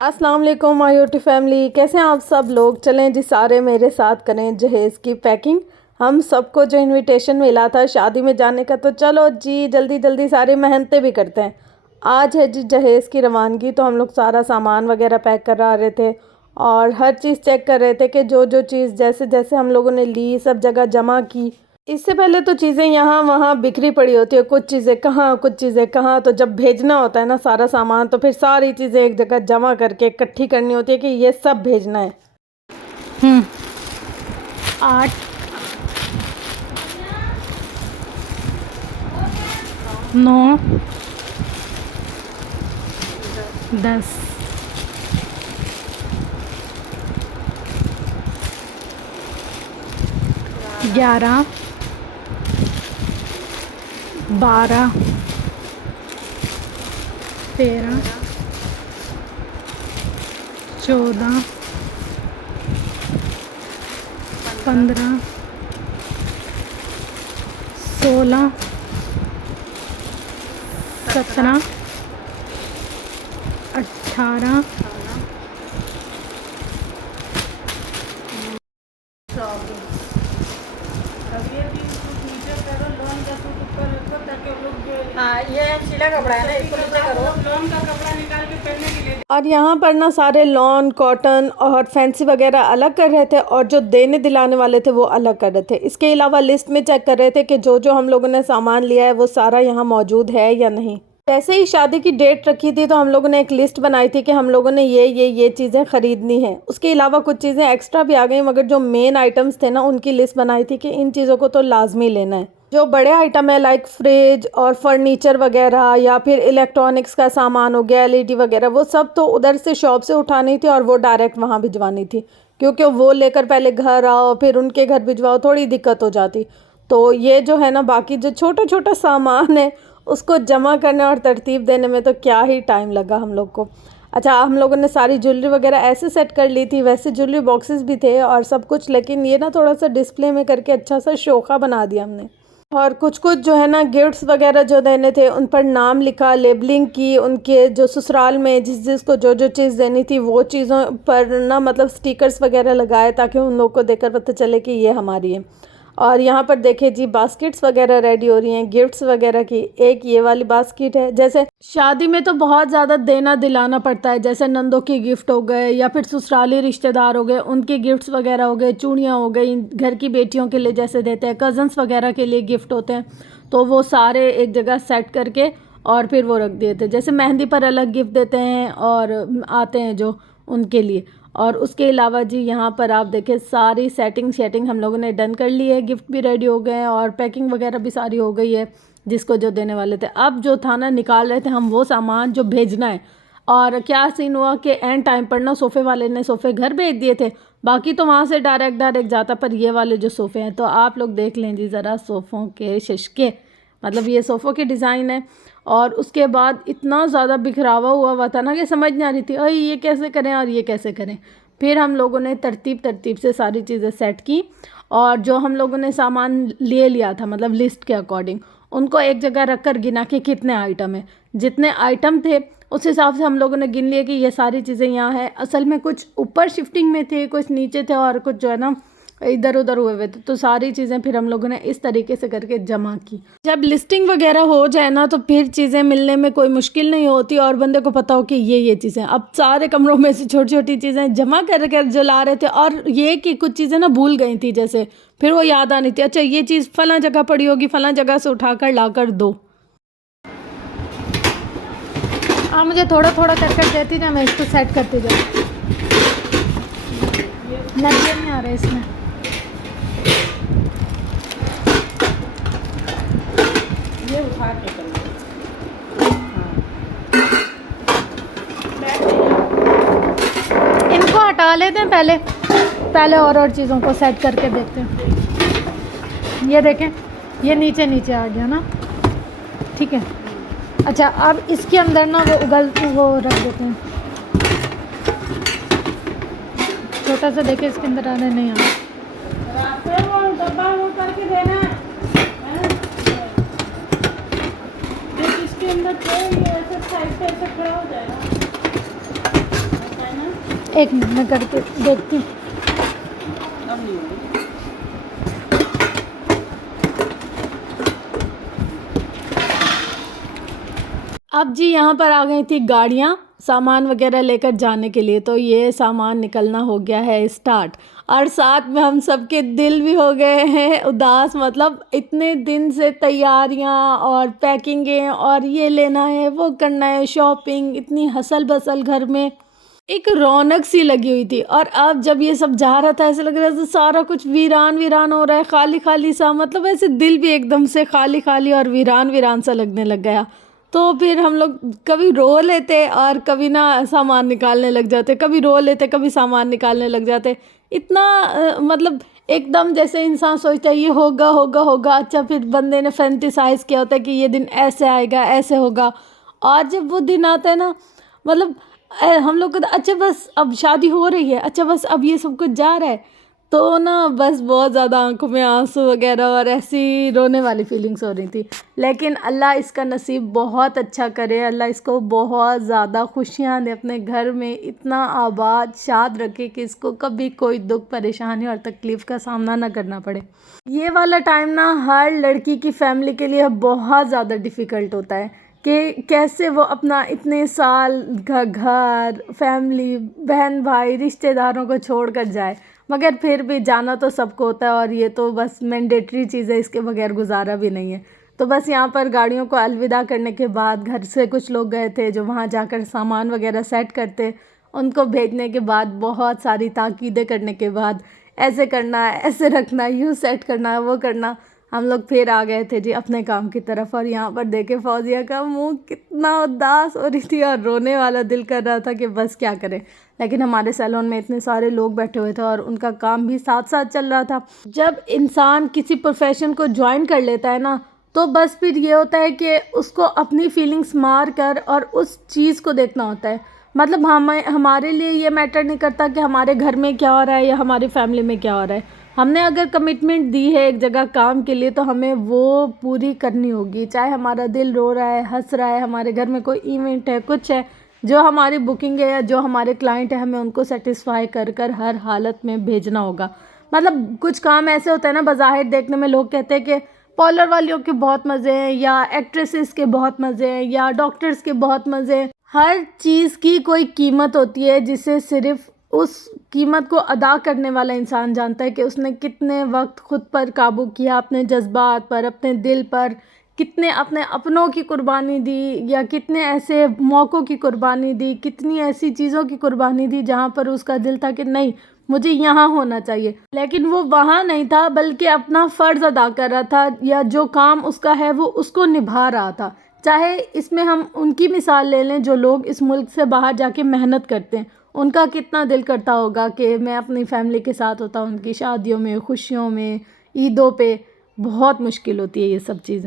अस्सलाम वालेकुम my YouTube family, कैसे हैं आप सब लोग। चलें जी सारे मेरे साथ करें जहेज़ की पैकिंग। हम सबको जो इनविटेशन मिला था शादी में जाने का, तो चलो जी जल्दी जल्दी सारी मेहनतें भी करते हैं। आज है जी जहेज़ की रवानगी, तो हम लोग सारा सामान वगैरह पैक करा रहे थे और हर चीज़ चेक कर रहे थे कि जो जो चीज़ जैसे जैसे हम लोगों ने ली सब जगह जमा की। इससे पहले तो चीज़ें यहाँ वहाँ बिखरी पड़ी होती है, कुछ चीज़ें कहाँ कुछ चीज़ें कहाँ। तो जब भेजना होता है ना सारा सामान, तो फिर सारी चीज़ें एक जगह जमा करके इकट्ठी करनी होती है कि ये सब भेजना है। 8 9 10 11 12 13 14 15 16 17 18 ये शीला कपड़ा है ना, इसको नीचे करो। लॉन का कपड़ा निकाल के पहनने के लिए। और यहाँ पर ना सारे लॉन कॉटन और फैंसी वगैरह अलग कर रहे थे और जो देने दिलाने वाले थे वो अलग कर रहे थे। इसके अलावा लिस्ट में चेक कर रहे थे कि जो जो हम लोगों ने सामान लिया है वो सारा यहाँ मौजूद है या नहीं। जैसे ही शादी की डेट रखी थी तो हम लोगों ने एक लिस्ट बनाई थी कि हम लोगों ने ये चीज़ें ख़रीदनी है। उसके अलावा कुछ चीज़ें एक्स्ट्रा भी आ गई, मगर जो मेन आइटम्स थे ना उनकी लिस्ट बनाई थी कि इन चीज़ों को तो लाजमी लेना है। जो बड़े आइटम है लाइक फ्रिज और फर्नीचर वगैरह या फिर इलेक्ट्रॉनिक्स का सामान हो गया, एलईडी वगैरह, वो सब तो उधर से शॉप से उठानी थी और वो डायरेक्ट वहाँ भिजवानी थी, क्योंकि वो लेकर पहले घर आओ फिर उनके घर भिजवाओ, थोड़ी दिक्कत हो जाती। तो ये जो है ना बाकी जो छोटा छोटा सामान है उसको जमा करने और तरतीब देने में तो क्या ही टाइम लगा हम लोग को। अच्छा, हम लोगों ने सारी ज्वेलरी वगैरह ऐसे सेट कर ली थी, वैसे ज्वेलरी बॉक्सेस भी थे और सब कुछ, लेकिन ये ना थोड़ा सा डिस्प्ले में करके अच्छा सा शोखा बना दिया हमने। और कुछ कुछ जो है ना गिफ्ट्स वगैरह जो देने थे उन पर नाम लिखा, लेबलिंग की, उनके जो ससुराल में जिस जिसको जो जो चीज़ देनी थी वो चीज़ों पर ना मतलब स्टिकर्स वगैरह लगाए ताकि उन लोग को देखकर पता चले कि ये हमारी है। और यहाँ पर देखिए जी बास्केट्स वगैरह रेडी हो रही हैं गिफ्ट्स वगैरह की। एक ये वाली बास्केट है, जैसे शादी में तो बहुत ज़्यादा देना दिलाना पड़ता है, जैसे नंदों की गिफ्ट हो गए या फिर ससुराली रिश्तेदार हो गए उनके गिफ्ट्स वगैरह हो गए, चूड़ियाँ हो गई, घर की बेटियों के लिए जैसे देते हैं, कज़न्स वगैरह के लिए गिफ्ट होते हैं, तो वो सारे एक जगह सेट करके और फिर वो रख दिए थे। जैसे मेहंदी पर अलग गिफ्ट देते हैं और आते हैं जो उनके लिए। और उसके अलावा जी यहाँ पर आप देखें सारी सेटिंग हम लोगों ने डन कर ली है, गिफ्ट भी रेडी हो गए हैं और पैकिंग वगैरह भी सारी हो गई है जिसको जो देने वाले थे। अब जो था ना निकाल रहे थे हम वो सामान जो भेजना है। और क्या सीन हुआ कि एंड टाइम पर ना सोफ़े वाले ने सोफ़े घर भेज दिए थे, बाकी तो वहाँ से डायरेक्ट जाता, पर ये वाले जो सोफ़े हैं तो आप लोग देख लें जी ज़रा सोफ़ों के शिशके, मतलब ये सोफ़ों के डिज़ाइन है। और उसके बाद इतना ज़्यादा बिखरावा हुआ था ना कि समझ नहीं आ रही थी अरे ये कैसे करें और ये कैसे करें। फिर हम लोगों ने तरतीब से सारी चीज़ें सेट की और जो हम लोगों ने सामान ले लिया था मतलब लिस्ट के अकॉर्डिंग उनको एक जगह रख कर गिना कि कितने आइटम है, जितने आइटम थे उस हिसाब से हम लोगों ने गिन लिए कि ये सारी चीज़ें यहाँ है। असल में कुछ ऊपर शिफ्टिंग में थे, कुछ नीचे थे और कुछ जो है ना इधर उधर हुए थे, तो सारी चीज़ें फिर हम लोगों ने इस तरीके से करके जमा की। जब लिस्टिंग वगैरह हो जाए ना तो फिर चीज़ें मिलने में कोई मुश्किल नहीं होती और बंदे को पता हो कि ये चीज़ें। अब सारे कमरों में से छोटी छोटी चीज़ें जमा कर जो ला रहे थे और ये कि कुछ चीज़ें ना भूल गई थी, जैसे फिर वो याद आनी थी, अच्छा ये चीज़ फलां जगह पड़ी होगी, फलां जगह से उठा कर ला कर दो। आप मुझे थोड़ा थोड़ा कर देती ना, मैं इसको सेट करती जाऊँ। लगे नहीं आ रहे इसमें। ये उठा के इनको हटा लेते हैं पहले और चीज़ों को सेट करके देखते हैं। ये देखें ये नीचे आ गया ना, ठीक है। अच्छा अब इसके अंदर ना वो रख देते हैं, छोटा सा देखें इसके अंदर आने नहीं आ रहा। इसके अंदर ऐसे साइड पे ऐसे खड़ा हो जाएगा। एक मिनट में करके देखती हूँ। अब नहीं होगी। अब जी यहाँ पर आ गई थी गाड़ियाँ सामान वगैरह लेकर जाने के लिए, तो ये सामान निकलना हो गया है स्टार्ट। और साथ में हम सबके दिल भी हो गए हैं उदास, मतलब इतने दिन से तैयारियाँ और पैकिंगें और ये लेना है वो करना है, शॉपिंग, इतनी हसल बसल घर में एक रौनक सी लगी हुई थी। और अब जब ये सब जा रहा था ऐसे लग रहा था सारा कुछ वीरान वीरान हो रहा है, खाली खाली सा, मतलब ऐसे दिल भी एकदम से खाली खाली और वीरान वीरान सा लगने लग गया। तो फिर हम लोग कभी रो लेते और कभी ना सामान निकालने लग जाते, कभी रो लेते कभी सामान निकालने लग जाते। इतना मतलब एकदम जैसे इंसान सोचता है ये होगा होगा होगा, अच्छा फिर बंदे ने फैंटिसाइज किया होता है कि ये दिन ऐसे आएगा ऐसे होगा। और जब वो दिन आता है ना, मतलब हम लोग को तो अच्छा बस अब शादी हो रही है, अच्छा बस अब ये सब कुछ जा रहा है, तो ना बस बहुत ज़्यादा आंखों में आंसू वगैरह और ऐसी रोने वाली फीलिंग्स हो रही थी। लेकिन अल्लाह इसका नसीब बहुत अच्छा करे, अल्लाह इसको बहुत ज़्यादा खुशियाँ दे, अपने घर में इतना आबाद शाद रखे कि इसको कभी कोई दुख परेशानी और तकलीफ़ का सामना ना करना पड़े। ये वाला टाइम ना हर लड़की की फैमिली के लिए बहुत ज़्यादा डिफ़िकल्ट होता है कि कैसे वो अपना इतने साल का घर, फैमिली, बहन भाई, रिश्तेदारों को छोड़ कर जाए। मगर फिर भी जाना तो सबको होता है और ये तो बस मैंडेटरी चीज़ है, इसके बगैर गुजारा भी नहीं है। तो बस यहाँ पर गाड़ियों को अलविदा करने के बाद घर से कुछ लोग गए थे जो वहाँ जाकर सामान वगैरह सेट करते, उनको भेजने के बाद बहुत सारी ताकीदें करने के बाद ऐसे करना है, ऐसे रखना, यूँ सेट करना है, वो करना, हम लोग फिर आ गए थे जी अपने काम की तरफ। और यहाँ पर देखे फौजिया का मुंह कितना उदास हो रही थी और रोने वाला दिल कर रहा था कि बस क्या करें। लेकिन हमारे सैलून में इतने सारे लोग बैठे हुए थे और उनका काम भी साथ साथ चल रहा था। जब इंसान किसी प्रोफेशन को ज्वाइन कर लेता है ना, तो बस फिर ये होता है कि उसको अपनी फीलिंग्स मार कर और उस चीज़ को देखना होता है। मतलब हमारे लिए ये मैटर नहीं करता कि हमारे घर में क्या हो रहा है या हमारी फैमिली में क्या हो रहा है। हमने अगर कमिटमेंट दी है एक जगह काम के लिए तो हमें वो पूरी करनी होगी, चाहे हमारा दिल रो रहा है, हंस रहा है, हमारे घर में कोई इवेंट है, कुछ है, जो हमारी बुकिंग है या जो हमारे क्लाइंट है, हमें उनको सेटिस्फाई कर कर हर हालत में भेजना होगा। मतलब कुछ काम ऐसे होता है ना, बज़ाहिर देखने में लोग कहते हैं कि पार्लर वालियों के बहुत मज़े हैं या एक्ट्रेसेस के बहुत मज़े हैं या डॉक्टर्स के बहुत मज़े हैं। हर चीज़ की कोई कीमत होती है जिसे सिर्फ उस कीमत को अदा करने वाला इंसान जानता है कि उसने कितने वक्त खुद पर काबू किया, अपने जज्बात पर, अपने दिल पर, कितने अपने अपनों की कुर्बानी दी या कितने ऐसे मौक़ों की कुर्बानी दी, कितनी ऐसी चीज़ों की कुर्बानी दी जहाँ पर उसका दिल था कि नहीं मुझे यहाँ होना चाहिए, लेकिन वो वहाँ नहीं था बल्कि अपना फ़र्ज़ अदा कर रहा था या जो काम उसका है वो उसको निभा रहा था। चाहे इसमें हम उनकी मिसाल ले लें जो लोग इस मुल्क से बाहर जाके मेहनत करते हैं, उनका कितना दिल करता होगा कि मैं अपनी फैमिली के साथ होता, उनकी शादियों में, खुशियों में, ईदों पे। बहुत मुश्किल होती है ये सब चीज़ें।